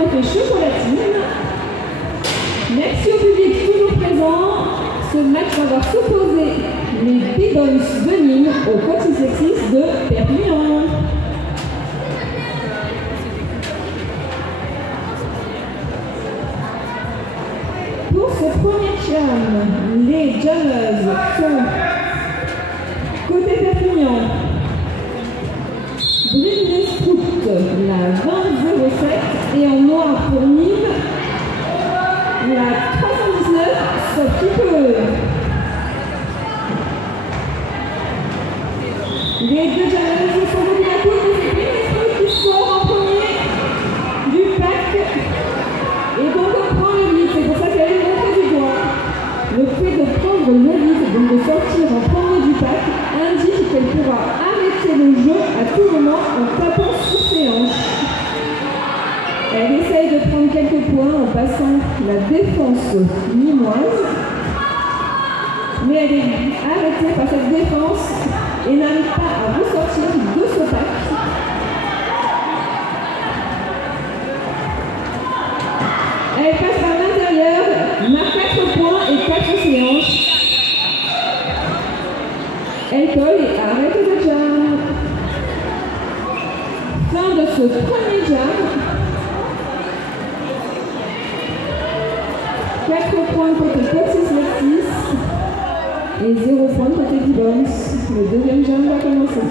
trophée chocolatine. Merci au public toujours présent. Ce match va voir s'opposer les B-Boys de Nîmes aux Coty Sexys de Perpignan. Pour ce premier jam, les jammeuses sont côté Perpignan, Britney Sprout, la 2007, et en noir pour Nîmes, la 319, Sophie Peu. Les deux jammeuses sont venus à cause de ces Britney Sprout qui sort en premier du pack. Et donc on prend le lead, c'est pour ça qu'elle est montée du doigt. Le fait de prendre le lead, donc de sortir en premier du pack, indique qu'elle pourra arrêter le jeu à tout moment en tapant sous ses hanches. Elle essaye de prendre quelques points en passant la défense nîmoise, mais elle est arrêtée par cette défense et n'arrive pas à ressortir de ce pack. Elle passe par l'intérieur, marque 4 points et 4 séances. Elle colle et arrête le jam. Fin de ce premier jam. 4 points côté Coty Sexys et 0 points côté B-Boys. Le deuxième jam va commencer.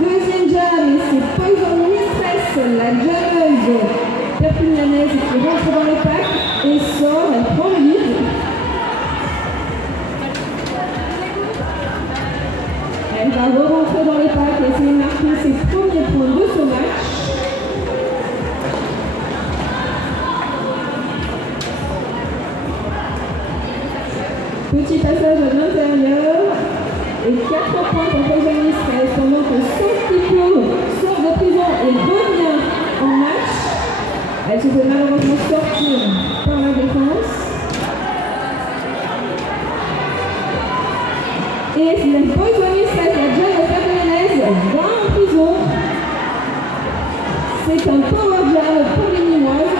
Deuxième jam, et c'est Poison Mistress, la jammeuse perpignanaise qui rentre dans le pack et sort, elle prend le lead. Elle va re-rentrer dans le pack et essayer de marquer ses premiers points de ce match. Petit passage à l'intérieur et 4 points pour Poison Mistress pendant que Sophie Peu sort de prison et revient en match. Elle se fait malheureusement sortir par la défense. Et la Poison Mistress, la jeune perpignaise, va en prison. C'est un power jam pour les Nîmoises.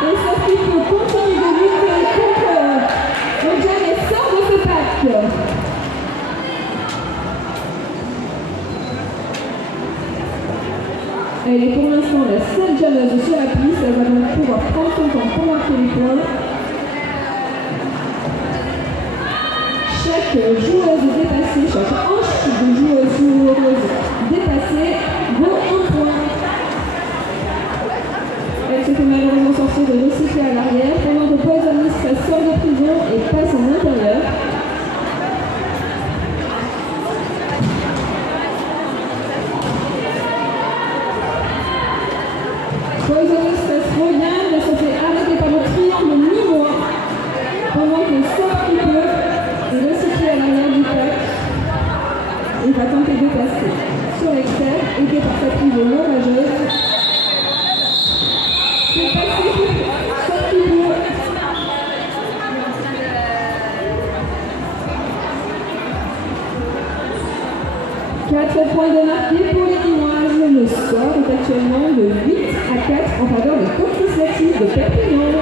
Et Sophie Peu continue de lutter contre le jam et sort de ce pack. Elle est pour l'instant la seule jammeuse sur la piste. Elle va donc pouvoir prendre son temps pour marquer les points. Chaque joueuse dépassée, chaque hanche de joueuse dépassée vaut 1 point. Elle se fait malheureusement sortir de recycler à l'arrière pendant que Poison Mistress sort de prison et passe en intérieur. Poison Mistress revient, mais se fait arrêter par le triangle nîmois pendant que Sophie Peu est recyclée à l'arrière du pack et va tenter de passer sur l'externe, aidé par sa prise non majeure. C'est passé, Sophie Peu. 4 points de marqué pour les Nîmoises. Le score est actuellement de 8 à 4 en faveur des Coty Sexys de Perpignan.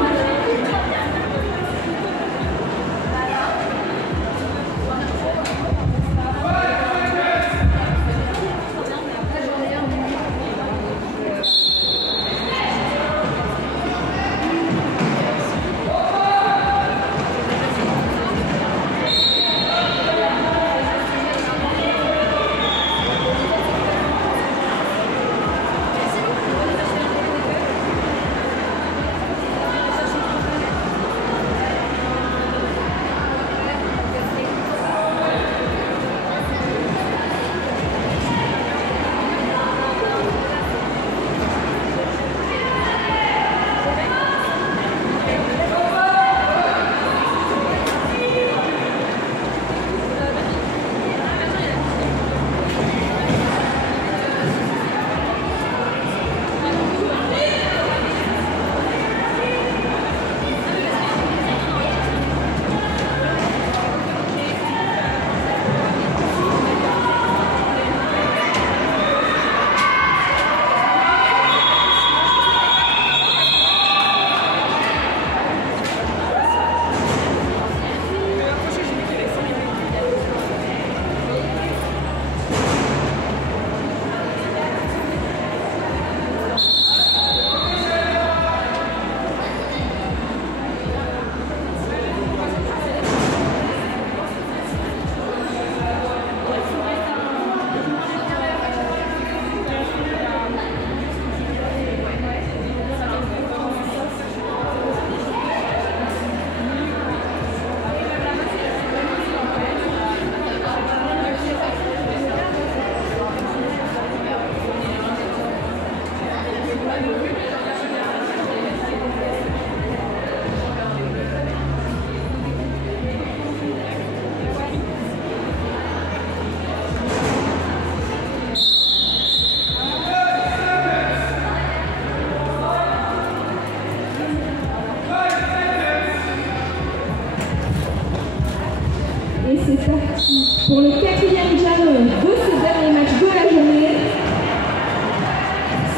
Et c'est parti pour le quatrième jalon de ce dernier match de la journée.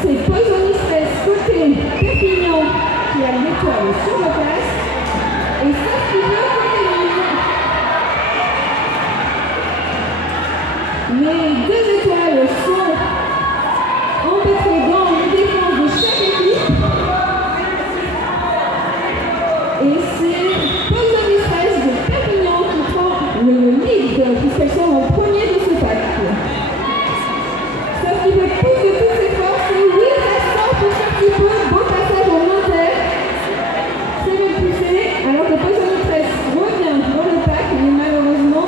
C'est Poison Mistress côté Perpignan qui a l'étoile sur le place. Et ça qui veut côté Lille. Les deux étoiles sont empêtrées dans les défenses de chaque équipe. Et c'est Poison Mistress de Perpignan qui prend le lead puisqu'elles sont en premier de ce pack. Sauf qu'il veut pousser de toutes ses forces et oui, ça sort pour un petit peu. Beau passage en inter. C'est bien poussé alors que Poison Mistress revient dans le pack mais malheureusement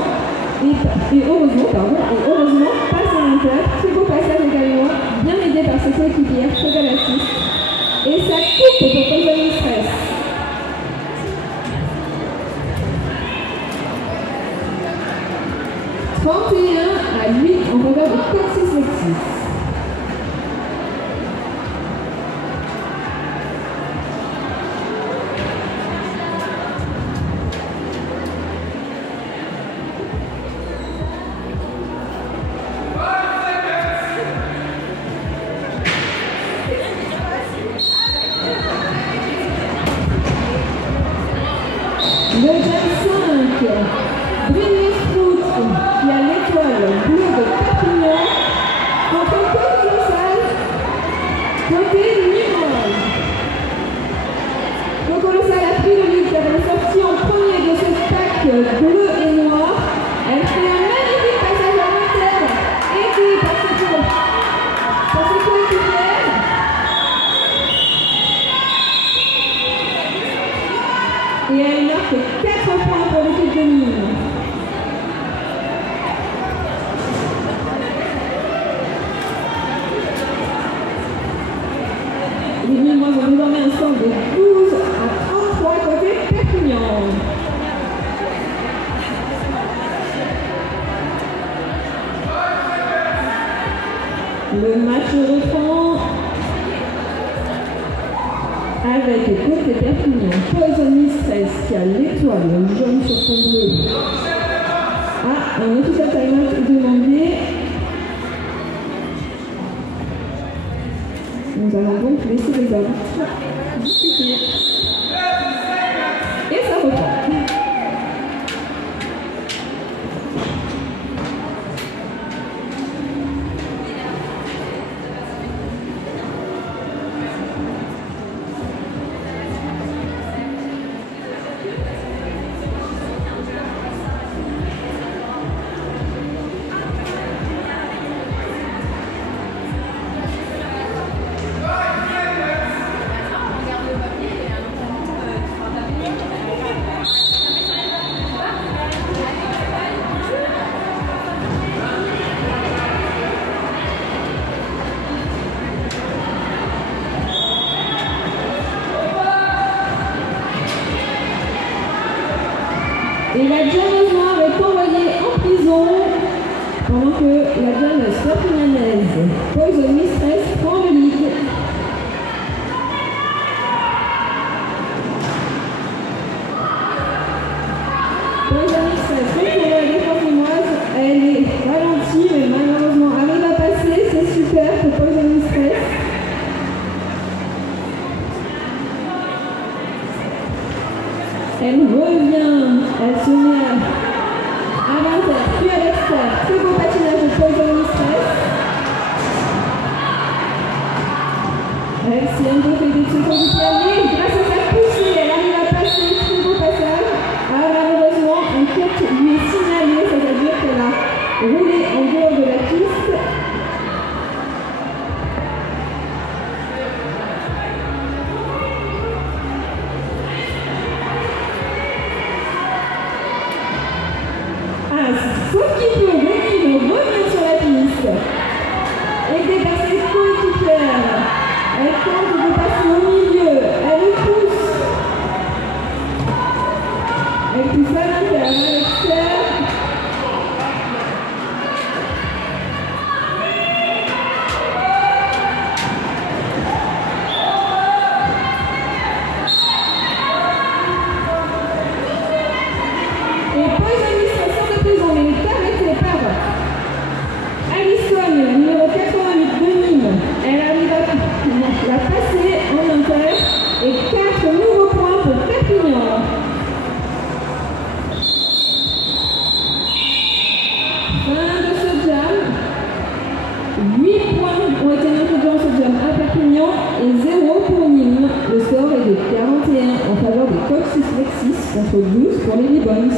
heureusement passe en inter. Très beau passage également, bien aidé par ses coéquipières, très belle assist. Et ça coupe pour Poison Mistress. 31-8 en faveur de Coxis Lexis. Le Jam 5, Brilliant Fruit, qui a l'étoile bleue de Perpignan, contre Cocolossal, côté Limoges. Cocolossal a pris le lead car elle est sortie en premier de ce pack bleu et noir. Elle fait un magnifique passage à l'inter, aidée par ses coéquipières. Et elle marque 4 points pour l'équipe de Nîmes. Les Nîmois ont désormais un score de 12-33 côté Perpignan. Le match reprend avec côté Perpignan, Poison Mistress qui a l'étoile jaune sur son bleu. Ah, un officiel timeout est demandé. Nous allons donc laisser les arbitres discuter. Et ça reprend. Et la Diane Noire est envoyée en prison pendant que la Diane perpignanaise Poison Mistress prend le lead. Poison Mistress retourne à la défense limoise. Elle est ralentie mais malheureusement arrive à passer. C'est super pour Poison Mistress. Elle revient, elle se met à l'inter, puis à l'extérieur. Très beau patinage de Poison Mistress. Elle s'est un peu fait des secondes du clavier. Grâce à sa poussée, elle arrive à passer. Très beau passage. Alors malheureusement, un cut lui est signalé, c'est-à-dire qu'elle a roulé en dehors de la piste. Sauf qu'il peut revenir sur la piste. Aidée par ses coéquipières, elle tente et 4 nouveaux points pour Perpignan. Fin de ce jam. 8 points ont été notés dans ce jam à Perpignan et 0 pour Nîmes. Le score est de 41 en faveur des Coccyx Lexis contre 12 pour les Libons.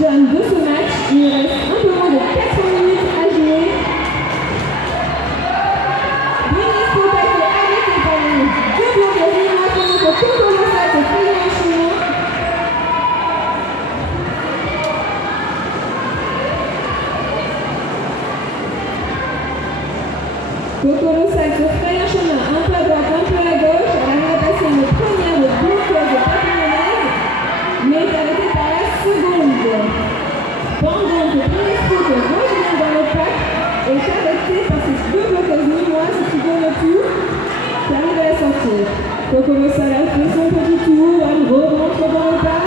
John de ce match, il reste un peu moins de 4 minutes à jouer. Brinesco a été arrêté par les deux bloqueurs lillois pendant que Coco Lossal se faisait un chemin. Coco Lossal se fraye un chemin un peu à droite, un peu à gauche. Elle arrive à passer une première de bloqueuse de Perpignan, mais est arrêtée par la seconde. Pendant que Brinesco revient dans le pack est arrêté par ces deux bloqueuses lilloises qui donnent le tout, qui arrivent à la sortir. Coco Lossal a fait son petit tour, elle rentre dans le pack.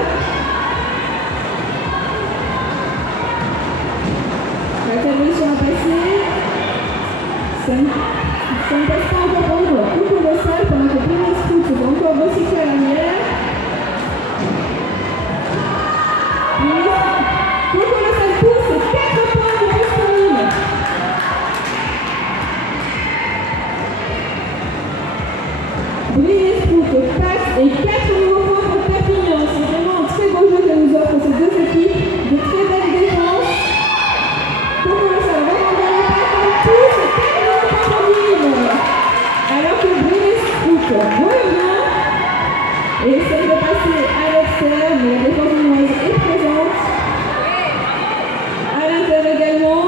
La réussi à passer. Ça ne passe pas encore pour nous. Coco Lossal pendant que Brinesco se va encore recycler à l'arrière. Coco Lossal pousse 4 points de plus pour Nîmes. Brinesco passe et 4 nouveaux points pour Perpignan. C'est vraiment un très beau jeu que nous offrent ces deux équipes. De très belles défenses. Coco Lossal remonte dans le pack, elle pousse 4 nouveaux points pour Nîmes. Alors que Brinesco revient et essaye de passer à l'extérieur, mais la défense lilloise est présente. À l'intérieur également,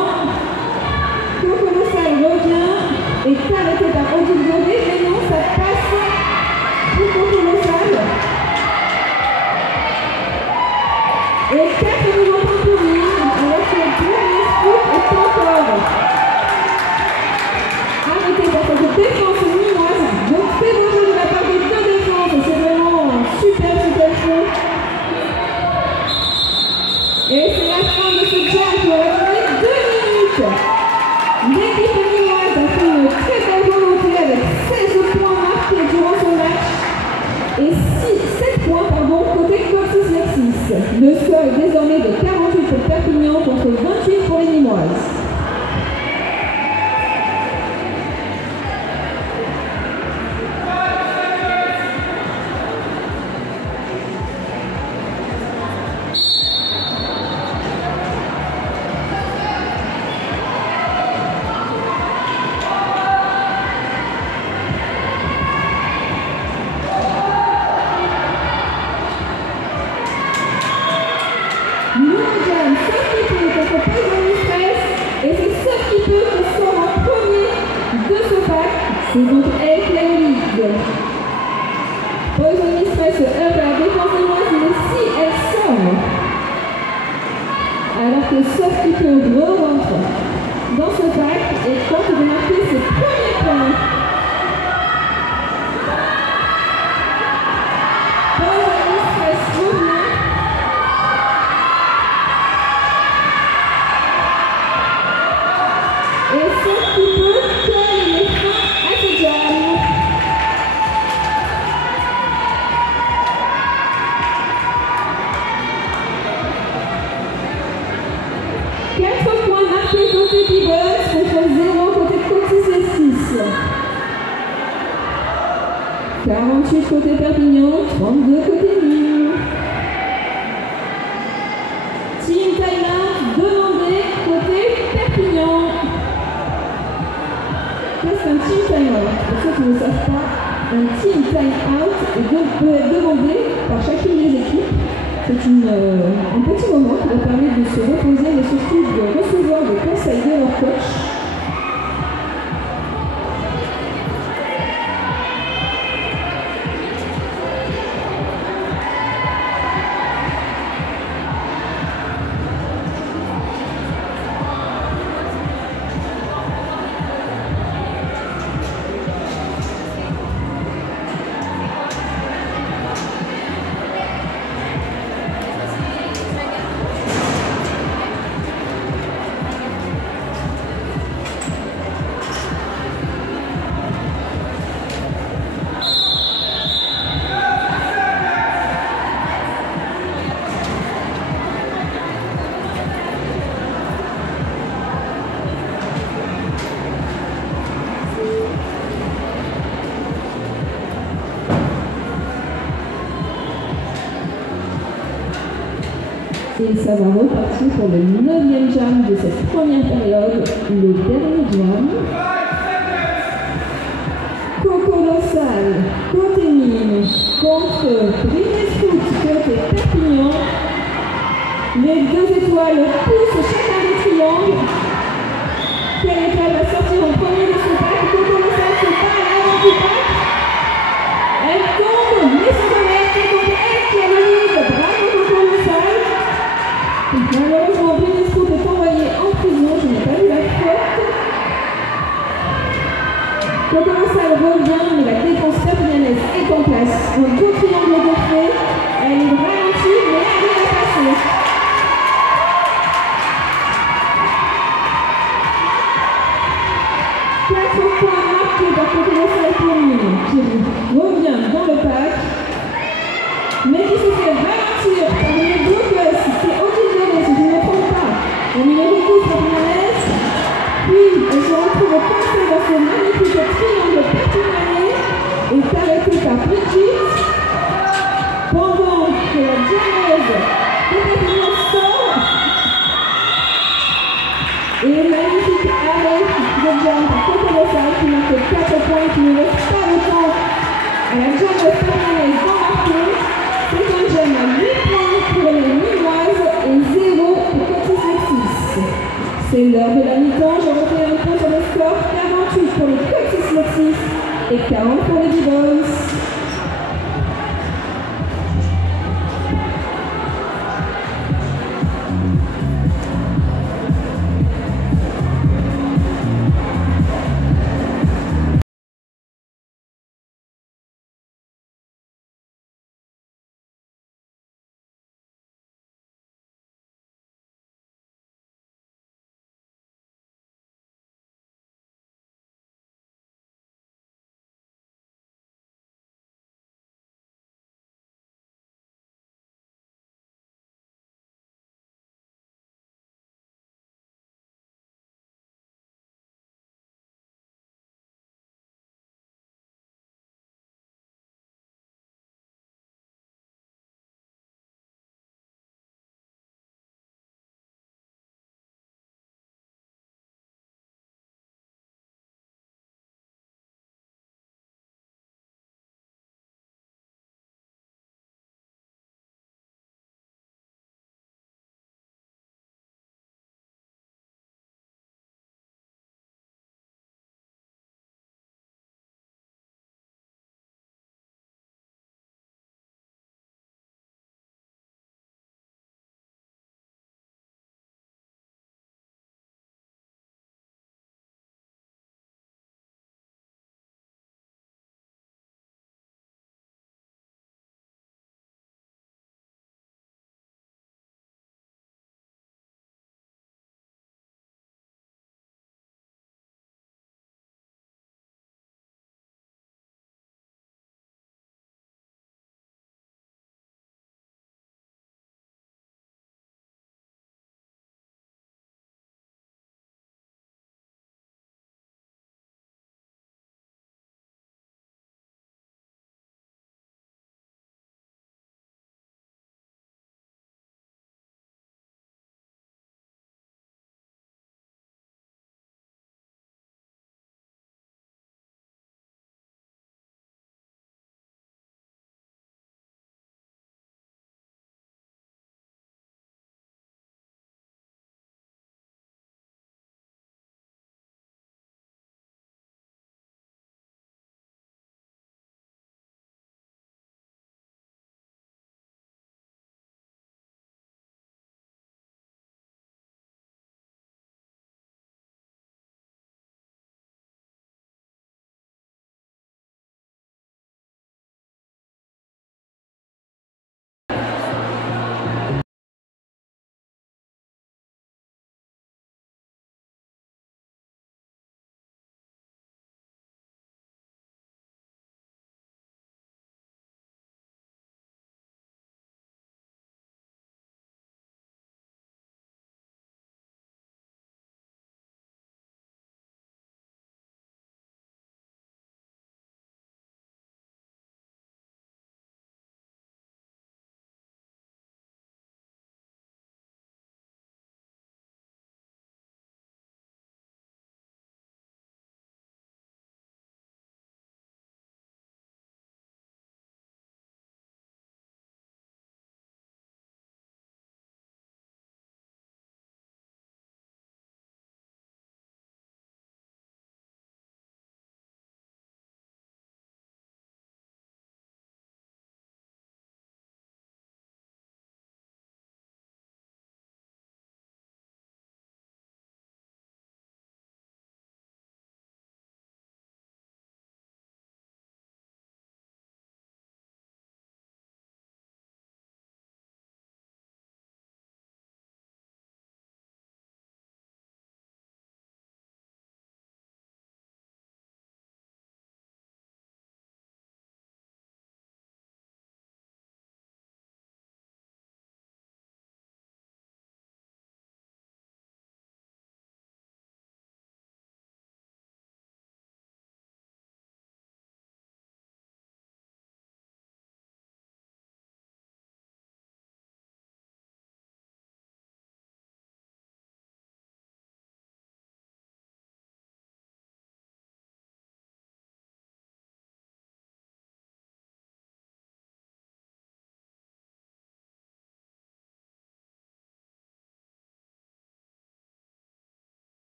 Coco Lossal revient et est arrêté par Odile Godet, mais non, ça passe pour Coco Lossal. Et 4 nouveaux points pour Nîmes, alors que Brinesco est encore arrêté par cette défense lilloise. Donc très bon jeu de la part des deux défenses, c'est vraiment super chaud. Et c'est la fin de ce jam qui aura duré 2 minutes. L'équipe lilloise a fait une très belle volonté avec 16 points marqués durant son match et 7 points côté Coccyx Lexis. Le score est désormais de 48 pour Perpignan contre 28 pour les Nîmoises. C'est donc avec la Ligue. Poison Mistress se heurte à la défense lilloise, mais si elle sort, alors que Softkeeper rentre dans ce pack et tente de marquer ses premiers points. Poison Mistress revient. Et Softkeeper colle les freins à ce jam. Côté Pibos contre 0 côté Coccyx Lexis. 48 côté Perpignan, 32 côté Nîmes. qui ne savent pas, un team time-out peut être demandé par chacune des équipes. C'est un petit moment qui leur permet de se reposer, mais surtout de recevoir des conseils de leur coach. Et ça va repartir pour le 9e jam de cette première période, le dernier jam. Cocolossal, côté Nîmes, contre Brines Foot, côté Perpignan. Les deux étoiles poussent chacun des triangles. Quelle étoile va sortir en premier de son pack? Cocolossal se bat à l'avant du pack. Elle tombe, mais son collègue, c'est donc elle qui a le lead. Bravo Cocolossal. Malheureusement, Brines Foot est envoyé en prison, je n'ai pas vu la faute. Cocolossal revient, mais la défense perpignanaise est en place. Un beau triangle de fait, elle est ralentie, mais elle arrive à passer. Quatre points marqués par Cocolossal pour Nîmes, qui revient dans le pack, mais qui se fait ralentir par une bloqueuse, c'est Odile, si je ne me trompe pas, au numéro 12 perpignanaise. Puis elle se retrouve coincée dans ce magnifique triangle perpignanais et est arrêtée par Brigitte, pendant que la dianaise de Perpignan sort. Et magnifique arrêt de jam par Cocolossal qui marque 4 points, qui ne laisse pas le temps à la dianaise perpignanaise d'en marquer. C'est un jam à 8 points pour les Nîmoises et 0 pour Cotis Lexis. C'est l'heure de la mi-temps, je refais un point sur le score, 48 pour les Cotis Lexis et 40 pour les D-Boys.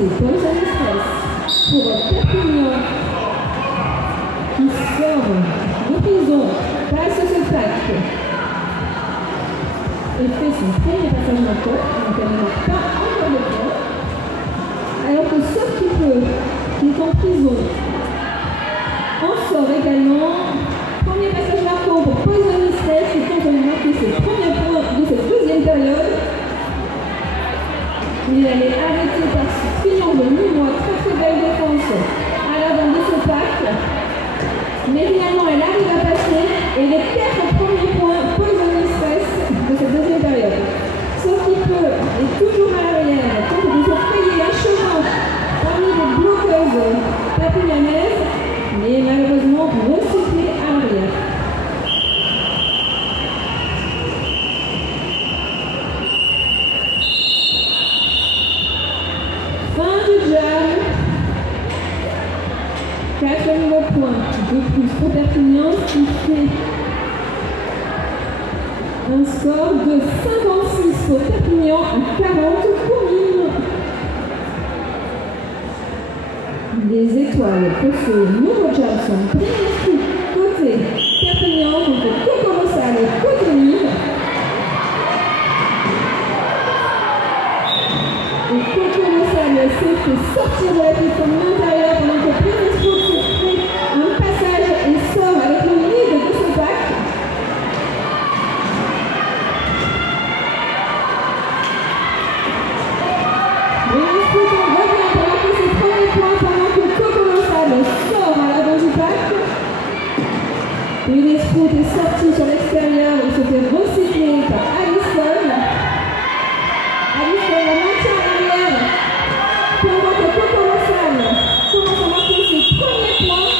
c'est Poison Stress pour Perpignan qui sort de prison grâce à ce pacte et fait son premier passage en cours, donc elle n'a pas encore le temps, alors que Sophie qui est en prison en sort également. Premier passage marquant pour Poison Stress qui tente de marquer ses premiers points de cette deuxième période. Il allait arrêter par ce triangle minois, très belle défense à l'avant de ce pacte. Mais finalement, elle arrive à passer et les 4 premiers points Poison Stress de cette deuxième période. Sophie est toujours à l'arrière, tente de se frayer un chemin parmi les bloqueuses perpignanaises, mais malheureusement recyclée à l'arrière. Quatrième point de plus pour Perpignan qui fait un score de 56 pour Perpignan à 40 pour Nîmes. Les étoiles pour ce nouveau Johnson. Premier côté Perpignan contre Coco Rossal côté Nîmes. Et Coco Rossal s'est fait sortir de la piste intérieure pendant que Pinesco se fait un passage et sort avec le lead de ce pacte. Pinesco revient pour marquer ses premiers points pendant que Coco Rossal sort à l'avant du pacte. Pinesco est sorti sur l'extérieur et se fait recycler par Alison. Alison la maintient à l'arrière pendant que Coco Rossal commence à marquer ses premiers points.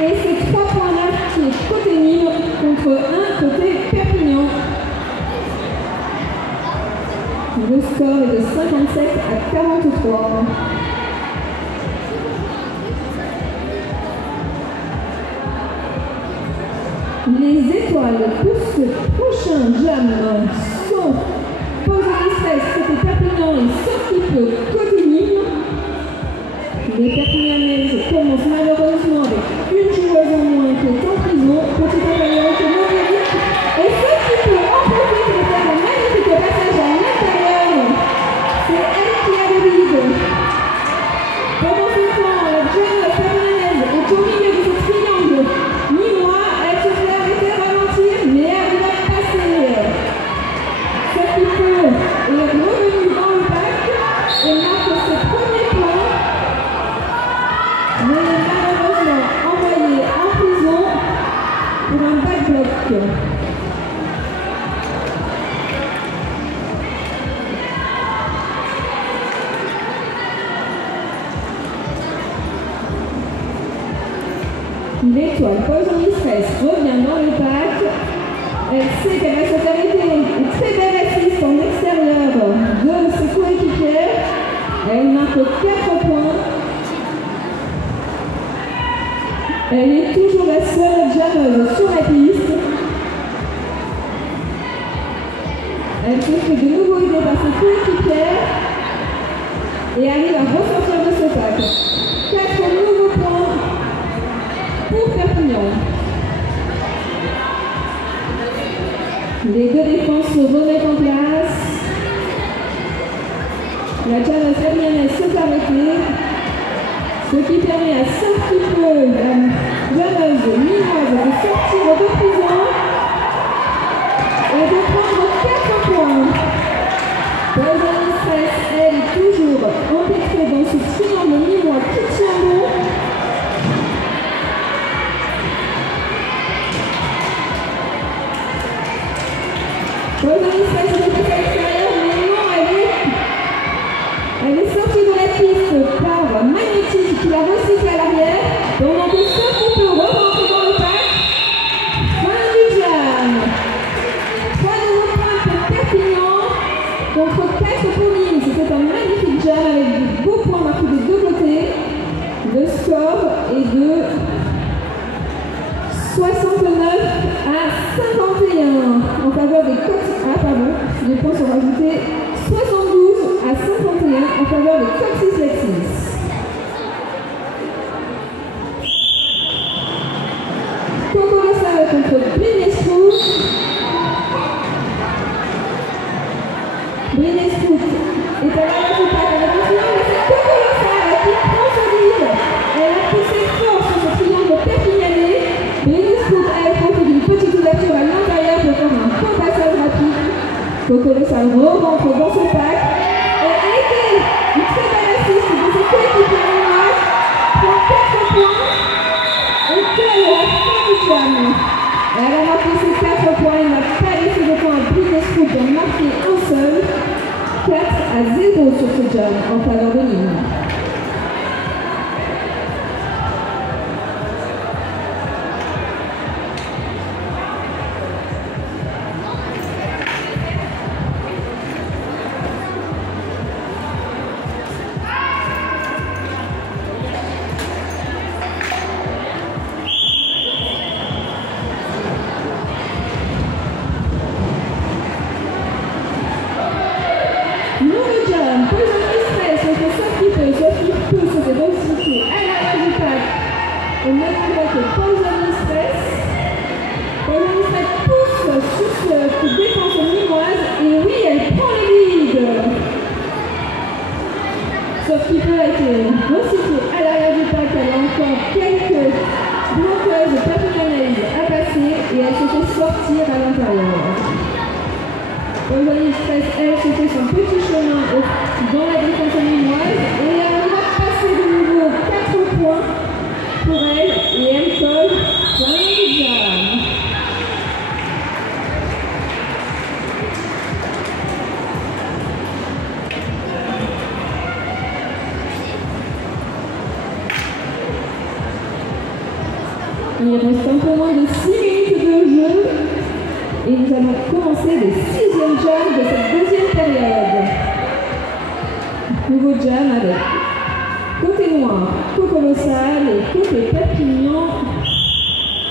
Et c'est c'est 3 points marqués côté Nîmes contre 1 côté Perpignan. Le score est de 57 à 43. Les étoiles pour ce prochain jam sont Pausani Stress côté Perpignan et Sortie côté Nîmes. Les Perpignanaises commencent malheureusement avec une joueuse en moins qui est en prison. Petite inférieurité numérique. Et Sortie en profite de faire un magnifique passage à l'intérieur. C'est elle qui a le lead. Pendant ce temps, la jeune Perpignanaise est au milieu de ce triangle nîmois. Elle se fait arrêter, ralentir, mais elle va passer. Sortie est revenue dans le bac et marque ses premiers points. Mais est malheureusement envoyée en prison pour un back block. L'étoile Pausani Stress revient dans le pack. Elle sait qu'elle va se faire aider. Une très belle assiste en extérieur de ses coéquipières. Elle marque 4 points. Elle est toujours la seule jammeuse sur la piste. Elle se fait de nouveau aider par ses coéquipières et arrive à ressortir de ce pack. 4 nouveaux points pour Perpignan. Les deux défenses se remettent en place. La jammeuse perpignanaise se fait arrêter. Ce qui permet à Sortie la jammeuse nîmoise de sortir de prison et de prendre 4 points. Pausani Stress, elle, est toujours empêtrée dans ce triangle nîmois qui tient bon. Pausani Stress est passée à l'extérieur, mais non, elle est sortie de la piste par Magnétique qui la recycle à l'arrière. Donc Sortie peut rentrer dans le pack. Fin du jam. 3 nouveaux points pour Perpignan contre 4 pour Nîmes. C'était un magnifique jam avec de beaux points marqués des deux côtés. Le score est de 69 à 51 en faveur des Cox. Ah pardon, les points sont rajoutés. 72 à 51 en faveur des Coxis Lexis. Cocolosa contre Blinescu. Blinescu est à l'arrière du pack. Elle a continué, mais c'est Cocolosa qui prend son lead. Elle a poussé fort sur ce triangle perpignanais. Blinescu, elle profite d'une petite ouverture à l'intérieur pour faire un bon passage rapide. Cocolosa re-rentre dans son pack. Et a été une très belle assiste de ses coéquipiers nîmoises pour 4 points. Et quelle est la fin du jam. Elle a marqué ses 4 points. Elle n'a pas laissé de temps à Blinescu de marquer un seul. 4 à 0 sur ce jam en faveur de Nîmes. Au même endroit que Pausani Stress. Pausani Stress pousse sur cette défense nîmoise et oui, elle prend le lead. Sauf qu'il peut être recyclé à l'arrière du pack. Elle a encore quelques bloqueuses perpignanaises à passer et elle se fait sortir à l'intérieur. Pausani Stress, elle, se fait son petit chemin dans la défense nîmoise et elle va passer de nouveau 4 points pour elle et elle colle fin du jam. Il reste un peu moins de 6 minutes de jeu et nous allons commencer le 6e jam de cette deuxième période. Nouveau jam avec côté noir, Cocolossal et côté Perpignan,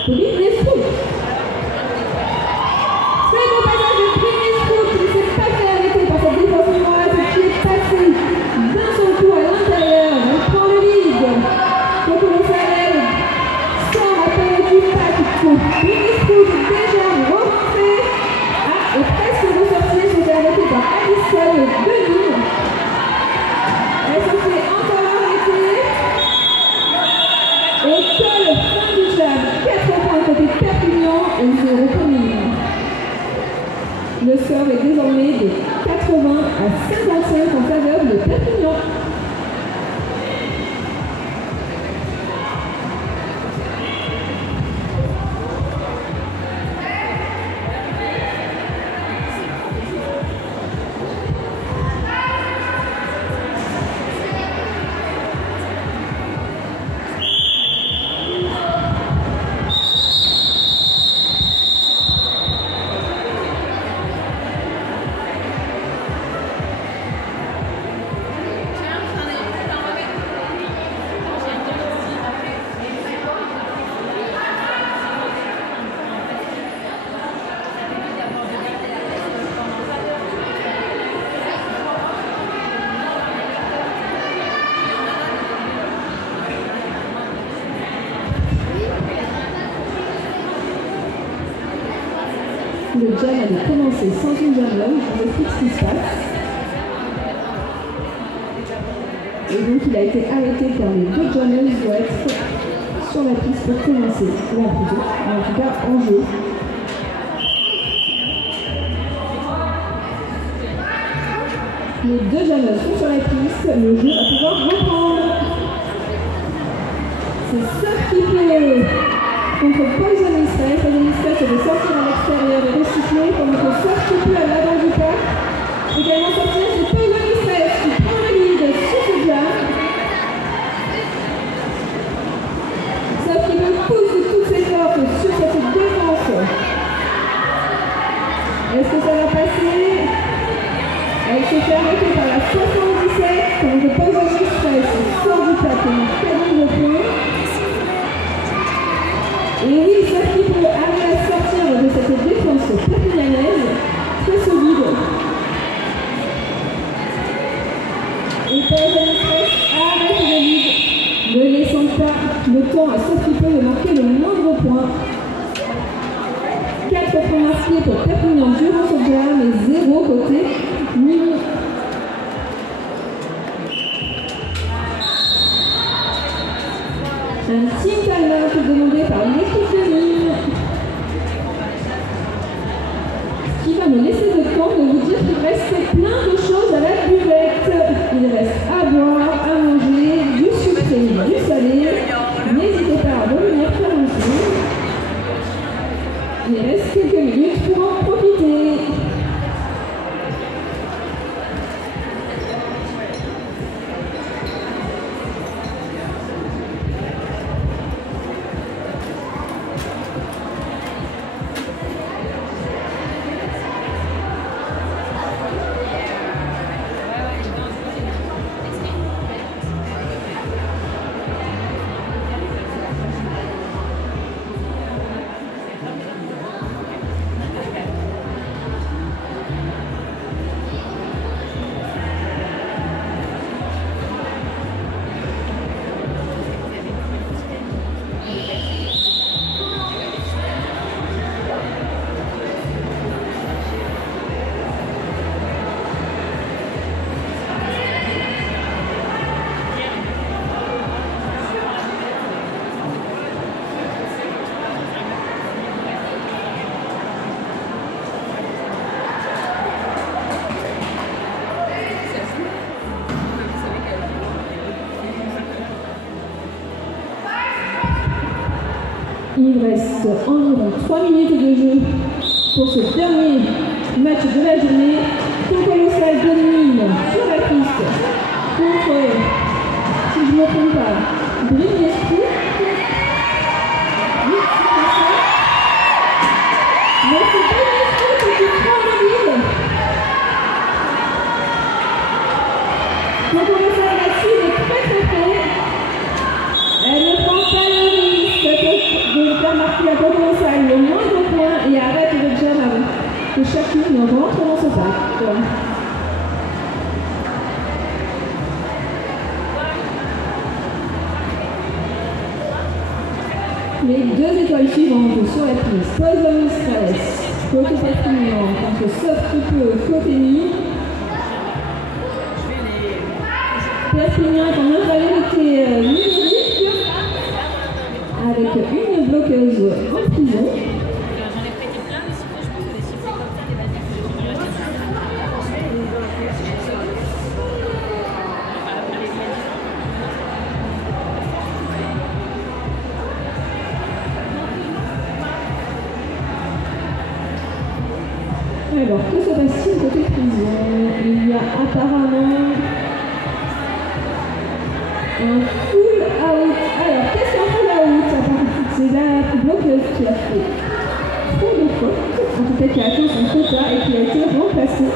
Britney Sprout. Très beau passage de Britney Sprout qui ne s'est pas fait arrêter par cette défense noire qui est passée d'un seul coup à l'intérieur. Elle prend le lead. Cocolossal sort à peine du pack. Britney Sprout déjà remontée et presque ressortie, se fait arrêter par Alison Denis. Elle se fait encore arrêter. Et seule fin du jam, 4 points côté Perpignan et 0 commune. Le score est désormais de 80 à 55 en faveur de Perpignan. Le jam avait commencé sans une jam là, je vous explique ce qui se passe. Et donc il a été arrêté car les deux jammers doivent être sur la piste pour commencer la prise, en tout cas en jeu. Les deux jammers sont sur la piste, le jeu va pouvoir reprendre. C'est Surf qui peut contre Poison Express. Poison Express est de sortir à l'extérieur et recycler, pendant que Surf qui peut à l'avant du parc. Également sortir, c'est Poison Express qui prend le lead sur ce jam. Surf qui peut pousser toutes ses forces sur cette défense. Est-ce que ça va passer? Elle se fait arrêter par la 77, pendant que Poison Express sort du parc et marque 42 points. Et oui, Surf qui peut arriver à sortir de cette défense perpignanaise, très solide. Et Poison Express arrête le lead, ne laissant pas le temps à Surf qui peut de marquer le moindre point. 4 points marqués pour Perpignan durant ce jam et 0 côté Nîmes. Un team timeout demandé par l'équipe de Nîmes, qui va me laisser le temps de vous dire qu'il reste plein de choses à la buvette. Il reste à boire, à manger, du sucré, du salé. N'hésitez pas à revenir faire un tour. Il reste quelques minutes pour en profiter. Il reste environ 3 minutes de jeu pour ce dernier match de la journée. Cocolossal de Nîmes sur la piste contre, si je ne me trompe pas, Britney Sprout. quand on s'aille le moindre point et arrête le jam avant que chacune rentre dans ce pack. Les deux étoiles suivantes sur la piste, Poison Stress, côté Perpignan, contre Soft Peu, côté Nuit. Perpignan est en infériorité numérique, avec une bloqueuse en prison. Alors, que se passe-t-il côté prison? Il y a apparemment un full out. Alors, qu'est-ce qu'un full out? C'est la bloqueuse qui a fait trop de fautes, en tout cas qui a atteint son quota et qui a été remplacée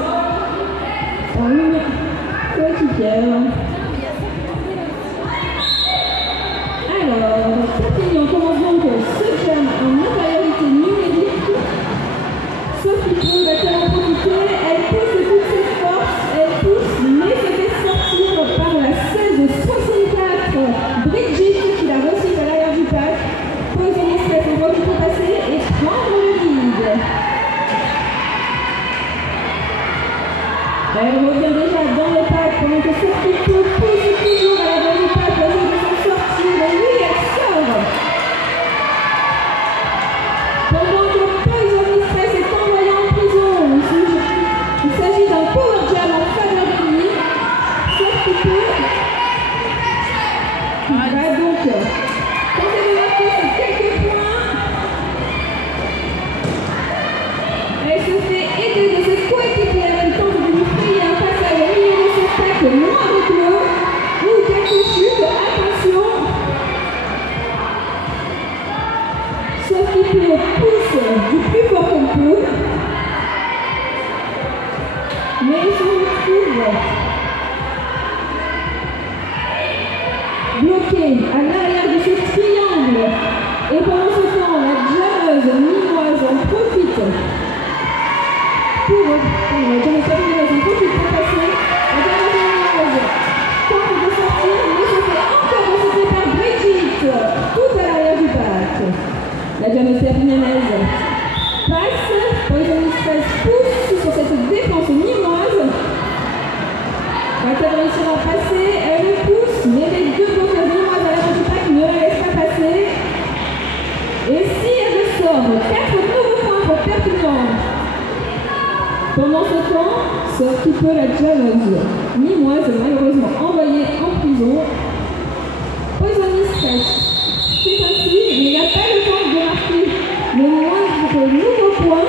par une coéquipière. Alors, Perpignan commence donc ce jam en infériorité numérique. Sophie Peu va-t-elle en profiter? Elle pousse de toutes ses forces, elle pousse, mais se fait sortir par la 16-64 Brigitte qui la reçue à l'arrière du pack. Poison Stress, on voit qu'il peut passer et prendre le lead. Elle revient déjà dans le pack pendant que Sophie Peu pousse toujours à l'arrière du pack, elle veut de s'en sortir, et oui, elle sort. Pendant que Poison Stress est envoyé en prison, il s'agit d'un power jam en faveur de lui. Sophie Peu va donc tenter de marquer ses quelques points. Elle se fait aider de ses coéquipiers, elle tente de lui frayer un passage au milieu de son pack noir et bleu. Ou quelques chutes, attention. Sophie Peu pousse du plus fort qu'elle peut, mais il se retrouve bloqué à l'arrière de ce triangle. Et pendant ce temps, la jammeuse minoise en profite pour passer. La jammeuse minoise tente de sortir, mais se fait encore rejeter par Brigitte, tout à l'arrière du pack. La jammeuse perpignanaise passe, Poison Stress pousse sur cette défense minoise. Va-t-elle réussir à passer? Elle le pousse, mais les deux bloqueurs minoises à l'arrière du pack ne la laissent pas passer. Et si elle sort, 4 nouveaux points pour Perpignan. Pendant ce temps, Sophie Peu, la jammeuse minoise, malheureusement envoyée en prison. Poison Stress. C'est ainsi, mais il n'a pas le temps de marquer le moindre nouveau point,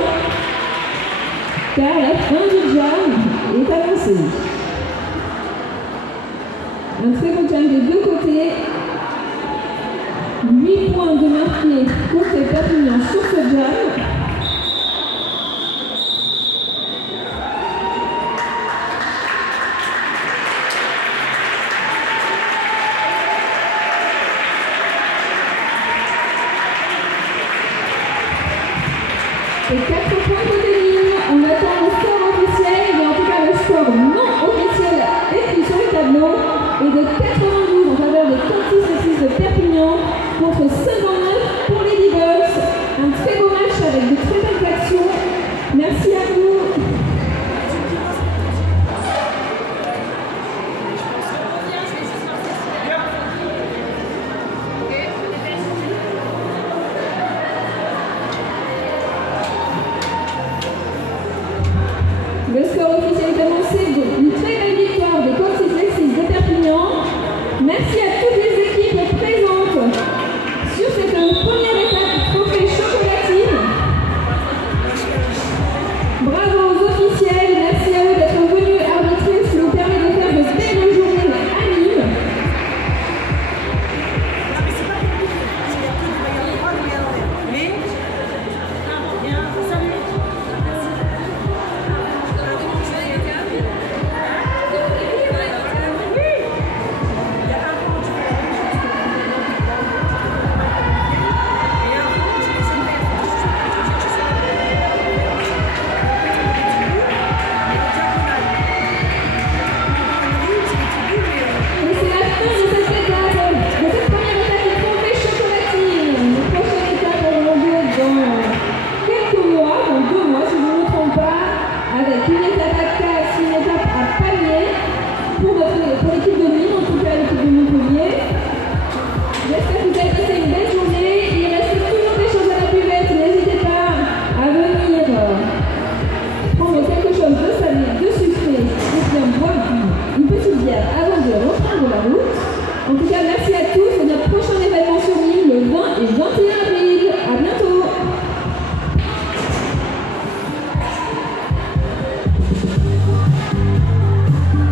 car la fin du jam est annoncée. Un très bon jam des deux côtés. 8 points de marqués côté Perpignan sur ce jam. Et 4 points côté ligne, on attend le score officiel, mais en tout cas le score non officiel écrit sur le tableau est de 92 en faveur des 36 de Perpignan contre 59